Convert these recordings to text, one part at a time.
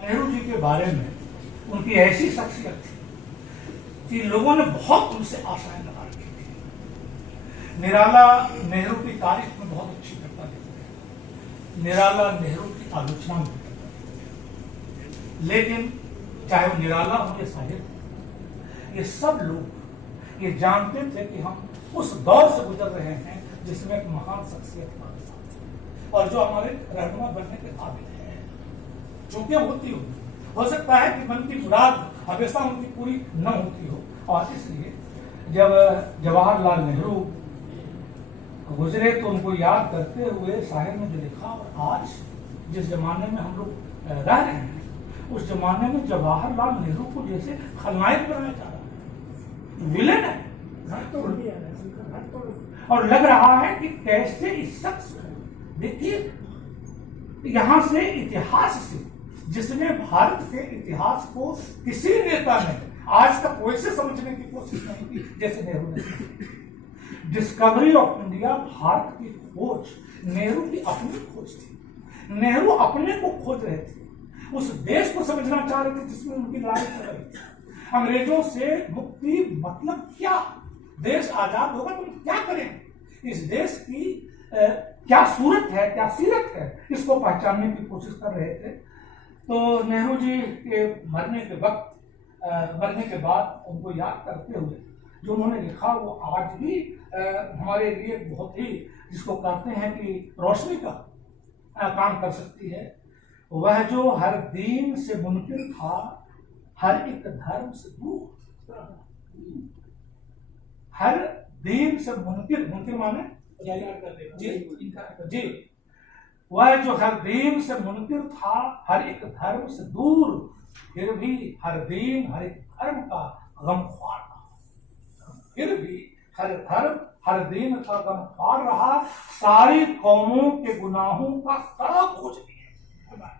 नेहरू जी के बारे में उनकी ऐसी शख्सियत थी कि लोगों ने बहुत उनसे आशाएं लगा रखी थी। निराला नेहरू की तारीफ में बहुत अच्छी करता लिखते हैं, निराला नेहरू की आलोचना में करता है। लेकिन चाहे वो निराला हो या साहिब, ये सब लोग ये जानते थे कि हम उस दौर से गुजर रहे हैं जिसमें एक महान शख्सियत हमारे साथ और जो हमारे रहनुमा बनने के काबिल है। चूंकि होती हो सकता है कि मन की मुराद हमेशा उनकी पूरी न होती हो, और इसलिए जब जवाहरलाल नेहरू गुजरे तो उनको याद करते हुए शायर ने जो लिखा, और आज जिस जमाने में हम लोग रह रहे हैं उस जमाने में जवाहरलाल नेहरू को जैसे खलनायक बनाया जा रहा है, विलेन है, और लग रहा है कि कैसे इस शख्स को देखिए, यहां से इतिहास से जिसने भारत के इतिहास को किसी नेता ने आज तक वैसे समझने की कोशिश नहीं की जैसे नेहरू ने। डिस्कवरी ऑफ इंडिया, भारत की खोज नेहरू की अपनी खोज थी। नेहरू अपने को खोज रहे थे, उस देश को समझना चाह रहे थे जिसमें उनकी लड़ाई चल रही थी। अंग्रेजों से मुक्ति मतलब क्या, देश आजाद होगा तो क्या करेंगे, इस देश की क्या सूरत है, क्या सीरत है, इसको पहचानने की कोशिश कर रहे थे। तो नेहरू जी के मरने के बाद उनको याद करते हुए जो उन्होंने लिखा वो आज भी हमारे लिए बहुत ही, जिसको कहते हैं कि रोशनी का काम कर सकती है। वह जो हर दीन से मुनकिर था, हर एक धर्म से दूर, हर दीन से मुनकिर माने जी, वह जो हर दीन से मुनकिर था, हर एक धर्म से दूर, फिर भी हर दीन हर एक धर्म का गमख्वार रहा, फिर भी हर धर्म हर दीन का गमख्वार रहा, सारी कौमों के गुनाहों का कड़ा बोझ लिया,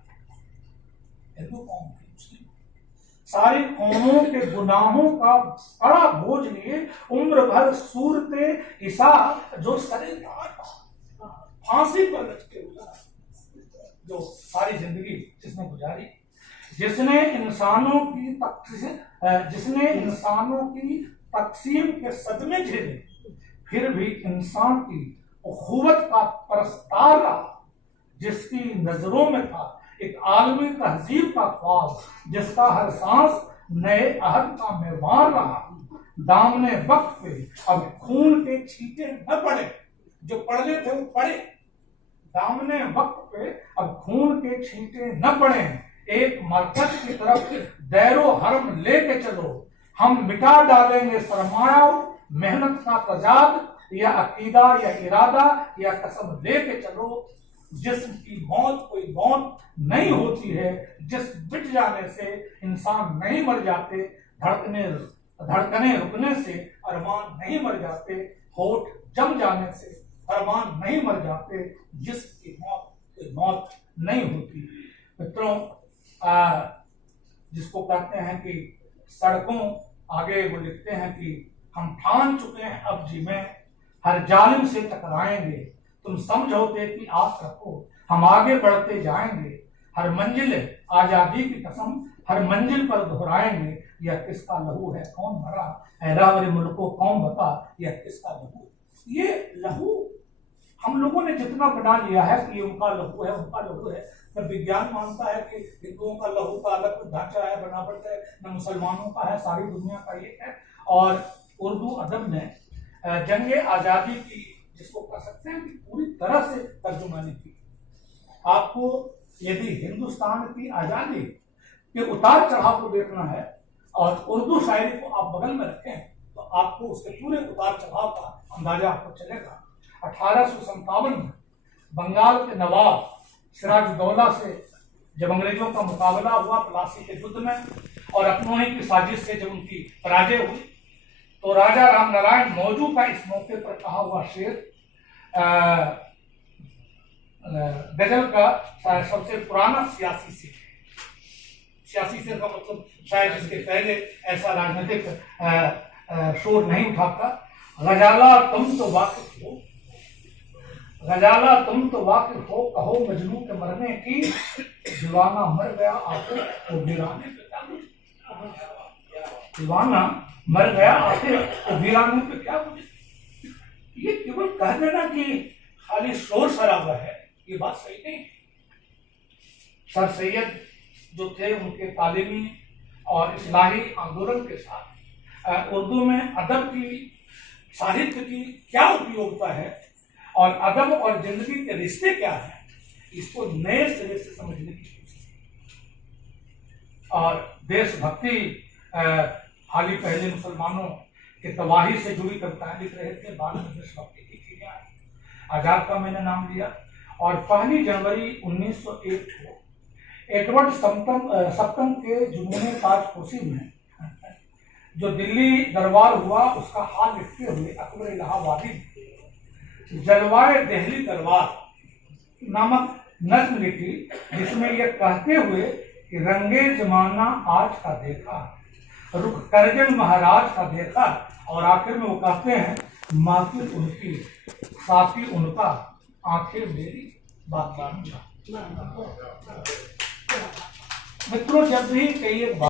हिंदू कौम थी, मुस्लिम, सारी कौमों के गुनाहों का कड़ा बोझ लिए उम्र भर सूरते ईसा जो सरे फांसी पर लटके गुजारा, जो सारी जिंदगी जिसने गुजारी, जिसने इंसानों की तकसीम के सदमे झेले, फिर भी इंसान की उखुवत का परस्तार रहा, जिसकी नजरों में था एक आलमी तहजीब का ख्वाब, जिसका हर सांस नए अहद का मेहमान रहा। दामने वक्त पे अब खून के छींटे न पड़े, जो पढ़ने थे वो पढ़े, दामने वक्त पे अब खून के छींटे न पड़े, एक मरकज की तरफ दैरो हरम लेके चलो, हम मिटा डालेंगे सरमाया मेहनत का तजाद, या अकीदा या इरादा या कसम लेके चलो, जिस्म की मौत कोई मौत नहीं होती है, जिस मिट जाने से इंसान नहीं मर जाते, धड़कने रुकने से अरमान नहीं मर जाते, होठ जम जाने से अरमान नहीं मर जाते, जिसकी मौत कोई मौत नहीं होती। मित्रों, जिसको कहते हैं कि सड़कों, आगे वो लिखते हैं कि हम ठान चुके हैं अब जी में, हर जालिम से टकराएंगे, तुम समझौते की आस रखो, हम आगे बढ़ते जाएंगे, हर मंजिल आजादी की कसम हर मंजिल पर दोहराएंगे, यह किसका लहू है कौन मरा, हैरावरी मुल्को कौन बता, यह किसका लहू। ये लहू हम लोगों ने जितना बना लिया है कि ये उनका लहू है, उनका लहू है, पर विज्ञान मानता है कि हिंदुओं का लहू का अलग ढांचा है, बनावट है, न मुसलमानों का है, सारी दुनिया का ये है। और उर्दू अदब ने जंगे आजादी की, जिसको कह सकते हैं कि पूरी तरह से तर्जुमानी की। आपको यदि हिंदुस्तान की आजादी के उतार चढ़ाव को देखना है और उर्दू शायरी को आप बगल में रखें तो आपको उसके पूरे उतार चढ़ाव का अंदाजा आपको चलेगा। 1857 में बंगाल के नवाब सिराजुद्दौला से जब अंग्रेजों का मुकाबला हुआ प्लासी के युद्ध में, और अपनों ही की साजिश से जब उनकी पराजय हुई, तो राजा रामनारायण मौजू का इस मौके पर कहा हुआ शेर गजल का सबसे पुराना सियासी शेर का मतलब शायद इसके पहले ऐसा राजनीतिक शोर नहीं उठाता। गजाला तुम तो वाकिफ हो, कहो मजनू के मरने की, दीवाना मर गया आखिर वो वीराने पे क्या बुझे, दीवाना मर गया आखिर वो वीराने पे क्या बुझे। ये केवल कह देना कि खाली शोर शराबा है, ये बात सही नहीं है। सर सैयद जो थे उनके तालीमी और इस्लाही आंदोलन के साथ उर्दू में अदब की, साहित्य की क्या उपयोगिता है और अदब और जिंदगी के रिश्ते क्या है, इसको नए सिरे से समझने की कोशिश की। और देशभक्ति, हाल ही पहले मुसलमानों के तबाही से जुड़ी कविताएं लिख रहे थे, बाद में देशभक्ति की चीजें आई। आजाद का मैंने नाम लिया और 1 जनवरी 1901 को एडवर्ड सप्तम के जुनून ताजपोशी में जो दिल्ली दरबार हुआ उसका हाल लिखते हुए अकबर इलाहाबादी जलवाए दिल्ली दरबार नामक नज्म लिखी, जिसमें यह कहते हुए कि रंगे जमाना आज का देखा, रुख करजन महाराज का देखा, और आखिर में वो कहते हैं माफी उनकी साथी उनका आखिर मेरी बात। मित्रों, जब भी कई एक